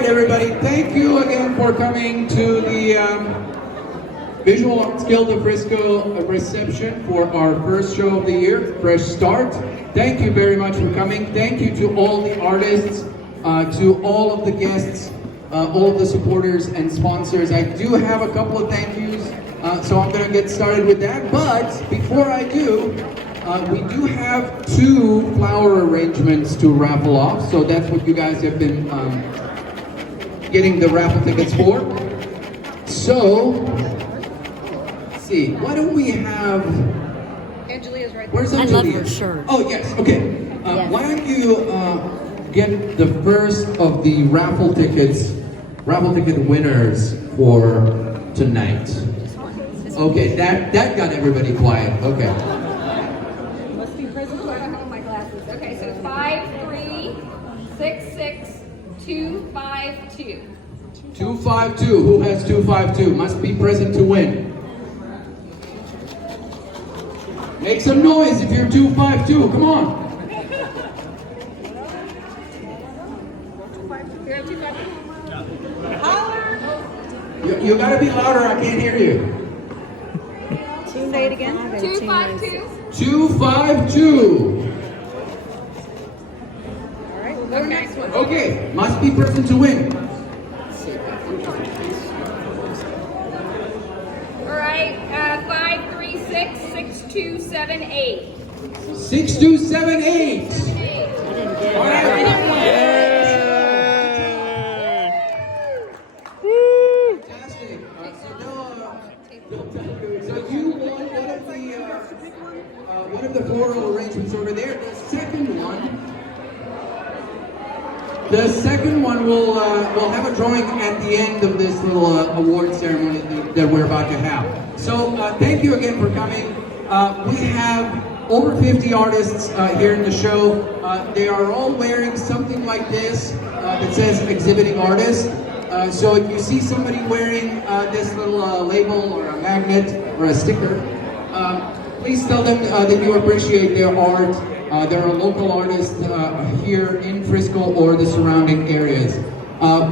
right, everybody. Thank you again for coming to the Visual Arts Guild of Frisco reception for our first show of the year, Fresh Start. Thank you very much for coming. Thank you to all the artists, to all of the guests, all of the supporters and sponsors. I do have a couple of thank yous, so I'm going to get started with that. But before I do, we do have 2 flower arrangements to raffle off, so that's what you guys have been getting the raffle tickets for. So, let's see, why don't we have... Angelia's right there. Where's I Angelia? love her shirt. Oh, yes, okay. Yes. Why don't you get the first of the raffle ticket winners for tonight? Okay, that got everybody quiet. Okay. Must be present. I don't have my glasses. Okay, so 5366252. 252. Who has 252? Must be present to win. Make some noise if you're 252. Come on. You have 252? Holler! You gotta be louder. I can't hear you. Say it again. 252. 252. All right, we'll go next one. Okay, must be present to win. All right, 5366278. 6278. All right. Fantastic. So you won one of the floral arrangements over there. The second one will have a drawing at the end of this little award ceremony that we're about to have. So thank you again for coming. We have over 50 artists here in the show. They are all wearing something like this that says exhibiting artist. So if you see somebody wearing this little label or a magnet or a sticker, please tell them that you appreciate their art. There are local artists here in Frisco or the surrounding areas.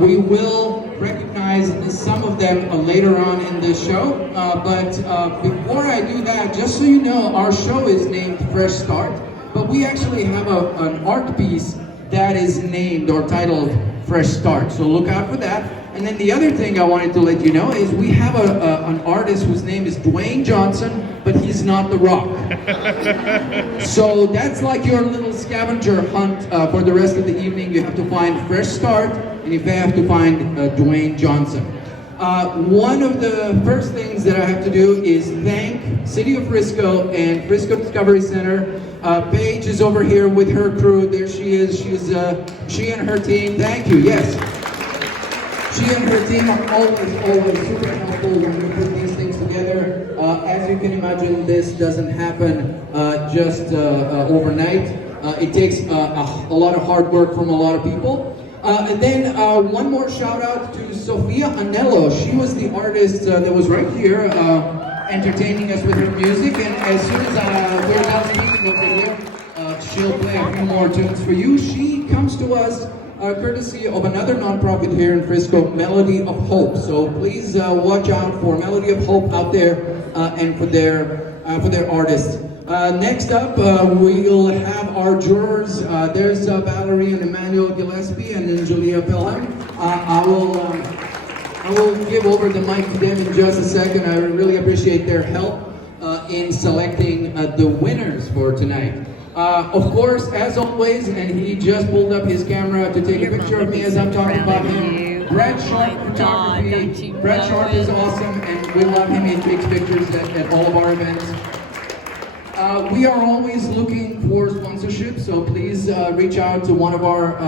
We will recognize some of them later on in this show, but before I do that, just so you know, our show is named Fresh Start, but we actually have an art piece that is named or titled Fresh Start, so look out for that. And then the other thing I wanted to let you know is we have an artist whose name is Dwayne Johnson, but he's not The Rock. So that's like your little scavenger hunt for the rest of the evening. You have to find Fresh Start, and you have to find Dwayne Johnson. One of the first things that I have to do is thank City of Frisco and Frisco Discovery Center. Paige is over here with her crew. There she is. She and her team. Thank you. Yes. She and her team are always super helpful when we put these things together. As you can imagine, this doesn't happen just overnight. It takes a lot of hard work from a lot of people. And then one more shout out to Sofia Anello. She was the artist that was right here entertaining us with her music. And as soon as we're done speaking over here, she'll play a few more tunes for you. She comes to us courtesy of another nonprofit here in Frisco, Melody of Hope. So please watch out for Melody of Hope out there and for their artists. Next up, we'll have our jurors. There's Valerie and Emmanuel Gillespie and Angelia Pelham. I will give over the mic to them in just a second. I really appreciate their help in selecting the winners for tonight. Of course, as always, and he just pulled up his camera to take a picture of me as I'm talking about him. Brad Sharp Photography. Brad Sharp is awesome, and we love him. He takes pictures at all of our events. We are always looking for sponsorship, so please reach out to one of our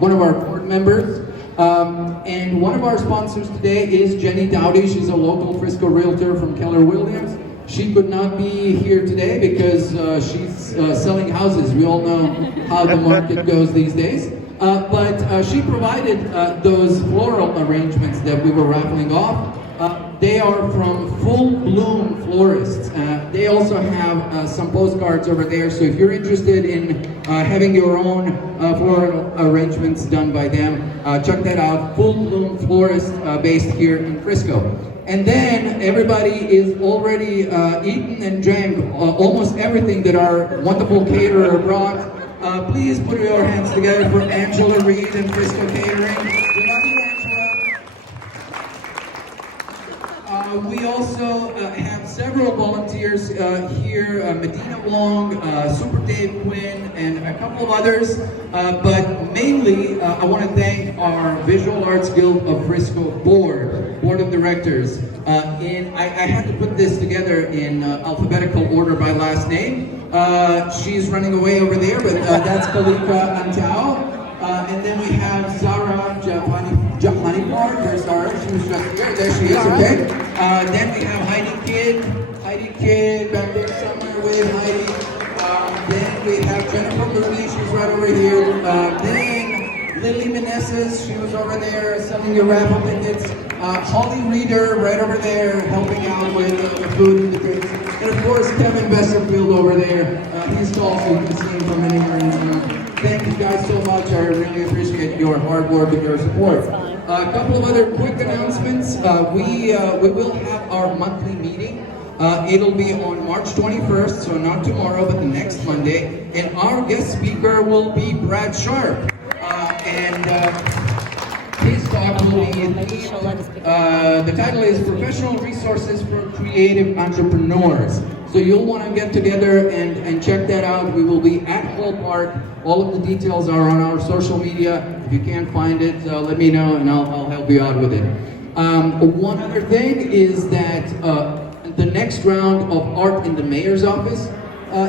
board members. And one of our sponsors today is Jenny Dowdy. She's a local Frisco realtor from Keller Williams. She could not be here today because she's selling houses. We all know how the market goes these days. But she provided those floral arrangements that we were raffling off. They are from Full Bloom Florists. they also have some postcards over there. So if you're interested in having your own floral arrangements done by them, check that out. Full Bloom Florist based here in Frisco. And then everybody is already eaten and drank almost everything that our wonderful caterer brought. Please put your hands together for Angela Reed and Frisco Catering. We love you, Angela. We also have several volunteers here, Medina Wong, Super Dave Quinn, and a couple of others. But mainly, I want to thank our Visual Arts Guild of Frisco Board of Directors. I had to put this together in alphabetical order by last name. She's running away over there, but that's Kalika Antao. And then we have Zara Jahanipur. There's Zara. She was just here. There she is. Okay. Then we have Heidi Kidd back there somewhere with Heidi. Then we have Jennifer Mooney. She's right over here. Then Lily Meneses. She was over there selling your raffle tickets. Holly Reeder right over there helping out with the food and the drinks. And of course, Kevin Besserfield over there. He's tall, so you can see him from anywhere in the room. Thank you guys so much. I really appreciate your hard work and your support. A couple of other quick announcements. We will have our monthly meeting. It'll be on March 21st, so not tomorrow, but the next Monday. And our guest speaker will be Brad Sharp. His talk will be the title is Professional Resources for Creative Entrepreneurs. So you'll want to get together and check that out. We will be at Hall Park. All of the details are on our social media. If you can't find it, let me know and I'll help you out with it. One other thing is that the next round of Art in the Mayor's Office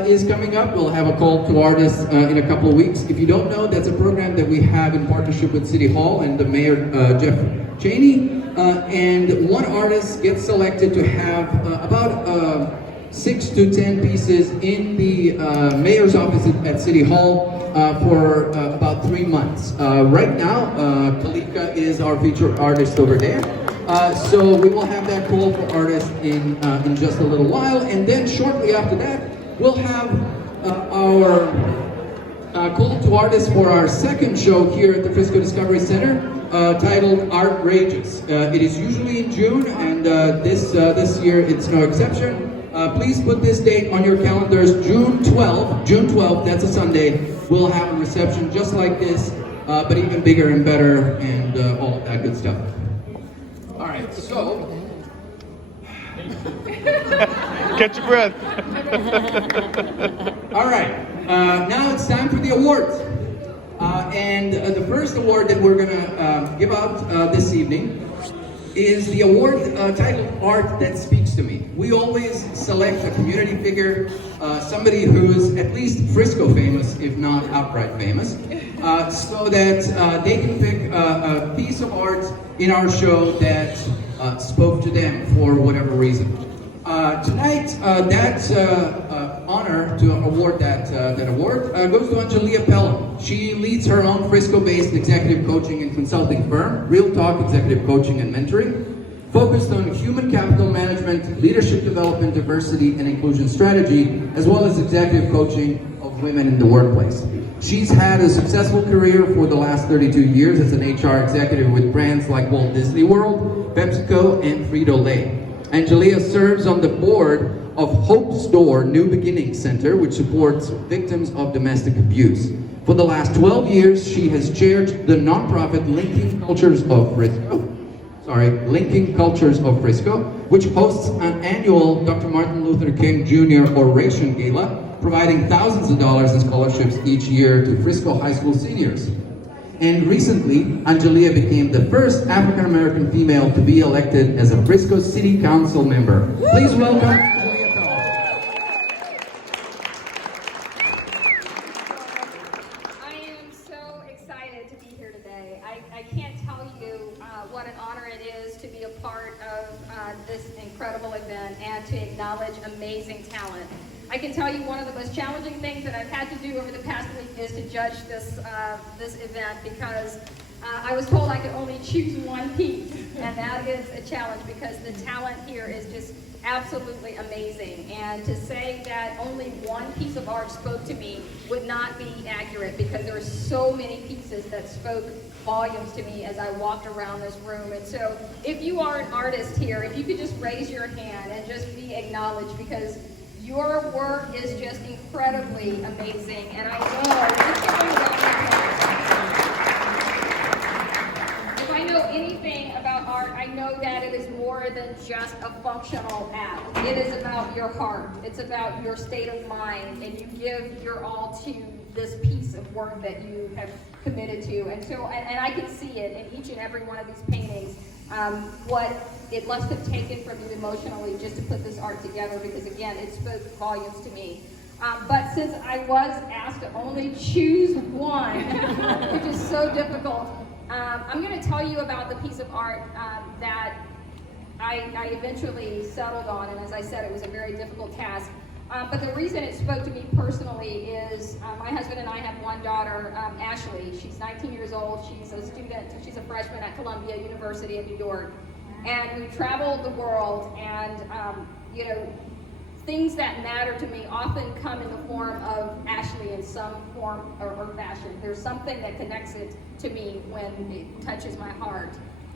is coming up. We'll have a call to artists in a couple of weeks. If you don't know, that's a program that we have in partnership with City Hall and the Mayor, Jeff Cheney. And one artist gets selected to have about 6 to 10 pieces in the Mayor's office at City Hall for about 3 months. Right now, Kalika is our featured artist over there. So we will have that call for artists in just a little while. And then shortly after that, we'll have our call to artists for our second show here at the Frisco Discovery Center, titled Artrageous. It is usually in June, and this year it's no exception. Please put this date on your calendars, June 12th, that's a Sunday. We'll have a reception just like this, but even bigger and better, and all of that good stuff. All right, so... Catch your breath. All right, now it's time for the awards. And the first award that we're gonna give out this evening is the award titled Art That Speaks to Me. We always select a community figure, somebody who's at least Frisco famous, if not outright famous, so that they can pick a piece of art in our show that spoke to them for whatever reason. Tonight, that honor to award that award goes to Angelia Pelham. She leads her own Frisco-based executive coaching and consulting firm, Real Talk Executive Coaching and Mentoring, focused on human capital management, leadership development, diversity, and inclusion strategy, as well as executive coaching of women in the workplace. She's had a successful career for the last 32 years as an HR executive with brands like Walt Disney World, PepsiCo, and Frito-Lay. Angelia serves on the board of Hope's Door New Beginnings Center, which supports victims of domestic abuse. For the last 12 years, she has chaired the nonprofit Linking Cultures of Frisco, which hosts an annual Dr. Martin Luther King Jr. Oration Gala, providing thousands of dollars in scholarships each year to Frisco high school seniors. And recently, Angelia became the first African-American female to be elected as a Frisco City Council member. Please welcome Angelia Pelham. I am so excited to be here today. I can't tell you what an honor it is to be a part of this incredible event and to acknowledge amazing talent. I can tell you one of the most challenging things that I've had to do over the past week is to judge this event, because I was told I could only choose one piece, and that is a challenge because the talent here is just absolutely amazing. And to say that only one piece of art spoke to me would not be accurate, because there were so many pieces that spoke volumes to me as I walked around this room. And so if you are an artist here, if you could just raise your hand and just be acknowledged, because your work is just incredibly amazing. And I know, if I know anything about art, I know that it is more than just a functional act. It is about your heart. It's about your state of mind, and you give your all to this piece of work that you have committed to. And so, and I can see it in each and every one of these paintings, what it must have taken from you emotionally just to put this art together, because again, it spoke volumes to me. But since I was asked to only choose one, which is so difficult, I'm going to tell you about the piece of art that I eventually settled on, and as I said, it was a very difficult task. But the reason it spoke to me personally is my husband and I have one daughter, Ashley. She's 19 years old. She's a student. She's a freshman at Columbia University in New York. And we traveled the world, and you know, things that matter to me often come in the form of Ashley in some form or fashion. There's something that connects it to me when it touches my heart.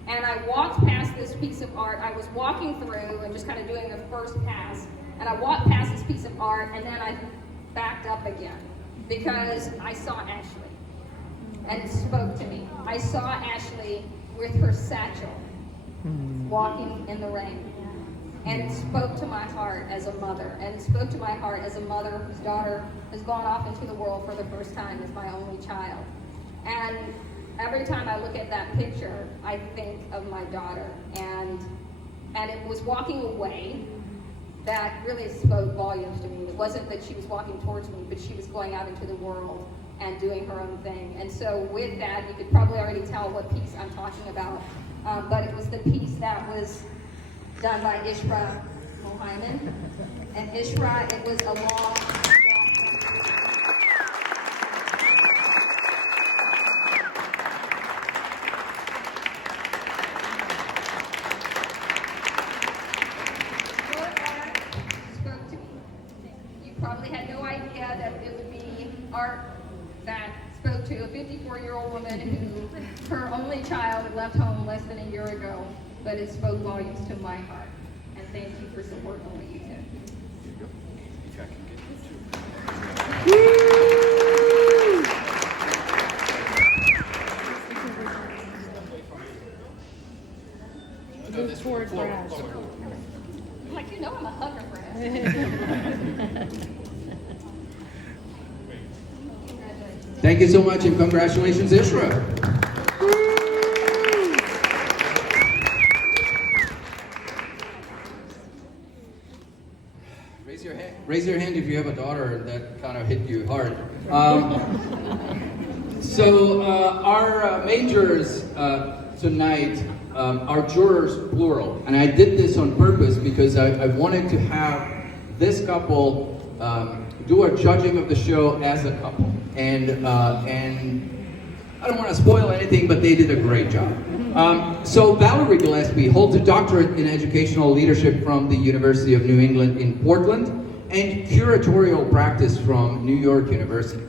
And I walked past this piece of art. I was walking through and just kind of doing the first pass. And I walked past this piece of art, and then I backed up again because I saw Ashley, and it spoke to me. I saw Ashley with her satchel walking in the rain, and it spoke to my heart as a mother, and it spoke to my heart as a mother whose daughter has gone off into the world for the first time as my only child. And every time I look at that picture, I think of my daughter, and it was walking away that really spoke volumes to me. It wasn't that she was walking towards me, but she was going out into the world and doing her own thing. And so with that, you could probably already tell what piece I'm talking about. But it was the piece that was done by Ishra Mohyman. And Ishra, it was a long probably had no idea that it would be art that spoke to a 54-year-old woman who her only child had left home less than a year ago, but it spoke volumes to my heart. And thank you for supporting what you did. Move toward Brad. Like, you know I'm a hugger, Brad. Thank you so much, and congratulations, Ishra. Raise your hand if you have a daughter that kind of hit you hard. So our majors tonight are jurors plural, and I did this on purpose because I wanted to have this couple do a judging of the show as a couple. And I don't want to spoil anything, but they did a great job. So Valerie Gillespie holds a doctorate in educational leadership from the University of New England in Portland and curatorial practice from New York University.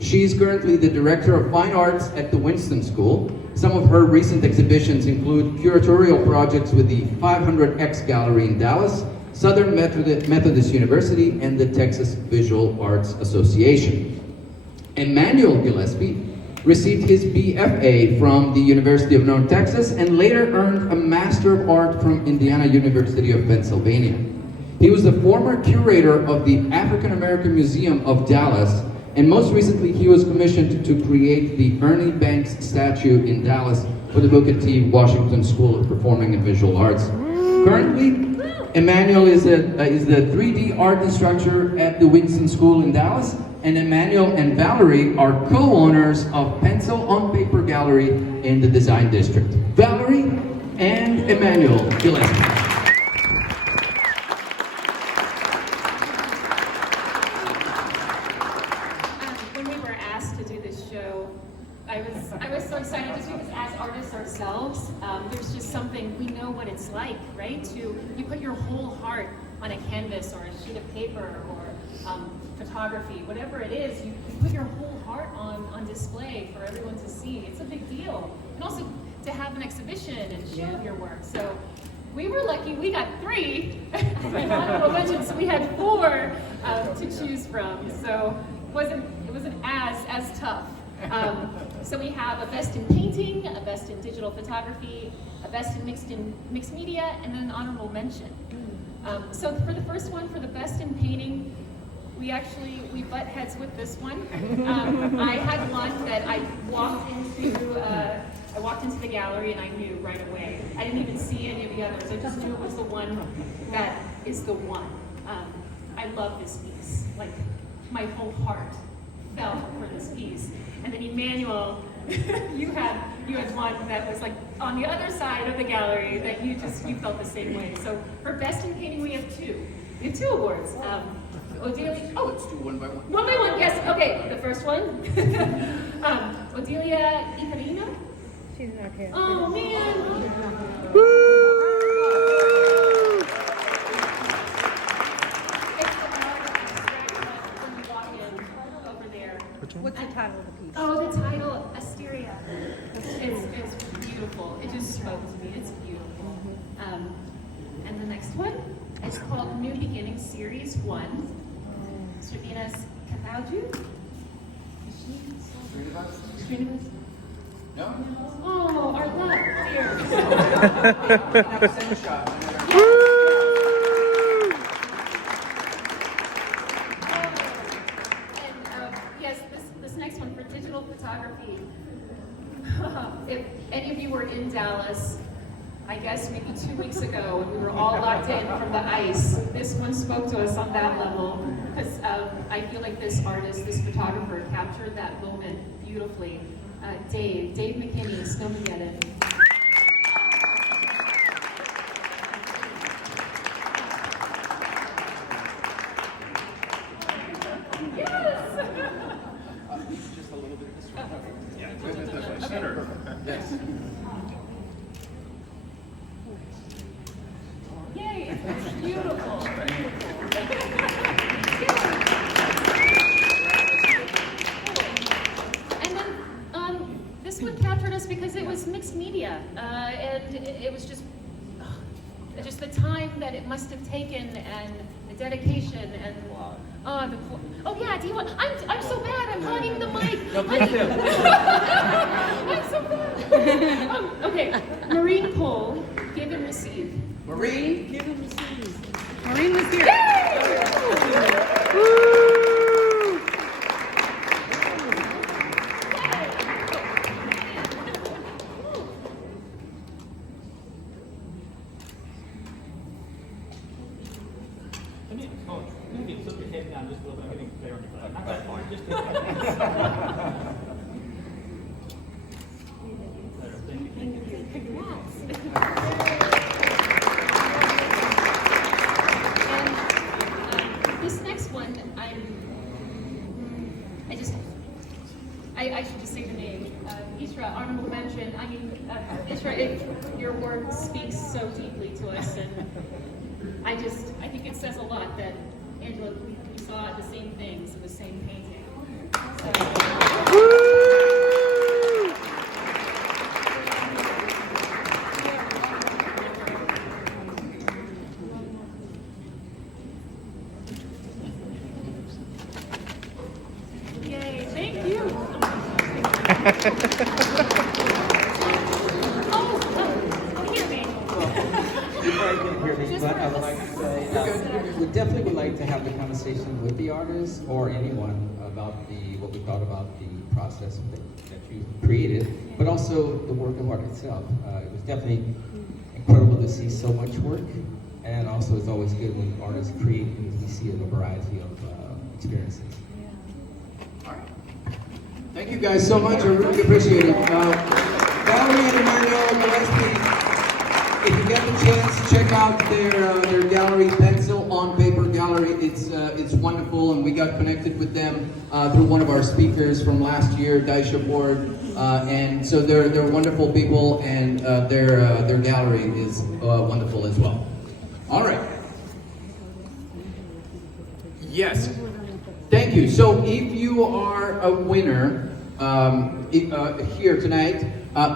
She's currently the Director of Fine Arts at the Winston School. Some of her recent exhibitions include curatorial projects with the 500X Gallery in Dallas, Southern Methodist University, and the Texas Visual Arts Association. Emmanuel Gillespie received his BFA from the University of North Texas and later earned a Master of Art from Indiana University of Pennsylvania. He was the former curator of the African American Museum of Dallas, and most recently he was commissioned to create the Ernie Banks statue in Dallas for the Booker T. Washington School of Performing and Visual Arts. Currently, Emmanuel is the 3D art instructor at the Winston School in Dallas, and Emmanuel and Valerie are co-owners of Pencil on Paper Gallery in the Design District. Valerie and Emmanuel Gillespie. When we were asked to do this show, I was I was so excited just because as artists ourselves, there's just something, we know what it's like, right? You put your whole heart on a canvas or a sheet of paper or photography, whatever it is, you put your whole heart on display for everyone to see. It's a big deal. And also to have an exhibition and show your work. So we were lucky, we got 3 honorable mentions, so we had 4 to choose from. So it wasn't as tough. So we have a best in painting, a best in digital photography, a best in mixed media, and then an honorable mention. So for the first one, for the best in painting, we butt heads with this one. I had one that I walked into the gallery and I knew right away. I didn't even see any of the others. I just knew it was the one that is the one. I love this piece. Like, my whole heart fell for this piece. And then Emmanuel, you had one that was like on the other side of the gallery that you felt the same way. So for best in painting, we have 2. We have 2 awards. Odelia, Let's do one by one. one by one, yes, okay, the first one. Odelia Icarino. She's not here. Oh, man. It's the art when you walk in over there. What's the title of the piece? Oh, the title, Asteria. It's beautiful. It just spoke to me. It's beautiful. And the next one is called New Beginning Series 1. Srivinas Kathauju. Srinivas? No? Oh, our luck, dear. Have a second shot. And yes, this next one for digital photography. If any of you were in Dallas, I guess maybe 2 weeks ago when we were all locked in from the ice, this one spoke to us on that level because I feel like this artist, this photographer captured that moment beautifully. Dave McKinney, Snowmageddon. Just a little bit this way. Yeah. Center. Yes. Yay, it's beautiful. And then this one captured us because it was mixed media, and it was just the time that it must have taken and the dedication and oh yeah, do you want? I'm so bad. I'm hogging the mic. I'm so bad. Okay, Marine Cole, give and receive. Maureen? Give him the seas. Maureen was here. Maybe flip your head down just a little bit. I'm getting clear on your butt. Not that far. Just a And this next one, I should just say the name. Isra, honorable mention. I mean, Isra, your work speaks so deeply to us, and I think it says a lot that Angela, we saw the same things in the same painting. Yay, thank you. Here, Manuel. Before I get here, but I would like to say we definitely would like to have the conversation with the artists or anyone about what we thought about the process that you created, but also the work of art itself. It was definitely incredible to see so much work, and also it's always good when artists create and we see a variety of experiences. Thank you guys so much. I really appreciate it. Valerie and Emmanuel Gillespie, if you get the chance, check out their gallery, Pencil on Paper Gallery. It's it's wonderful, and we got connected with them through one of our speakers from last year, Daisha Board, and so they're wonderful people, and their gallery is wonderful as well. All right. Yes. Thank you. So if you are a winner here tonight,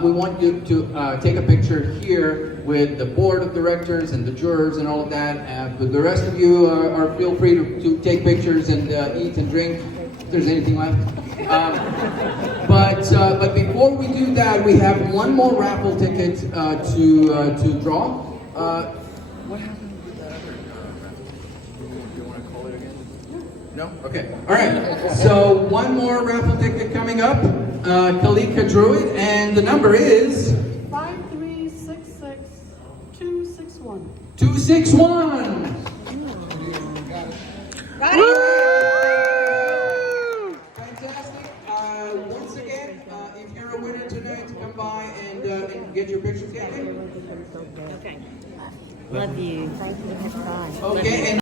we want you to take a picture here with the board of directors and the jurors and all of that. But the rest of you are feel free to take pictures and eat and drink if there's anything left. But before we do that, we have one more raffle ticket to draw. What happened with that other raffle? Do you want to call it again? No? Okay. All right. So one more raffle ticket coming up. Kalika drew it, and the number is 5366261. 261. Fantastic. Once again, if you're a winner tonight, come by and get your picture taken. Okay. Love you. Thank you. Okay. And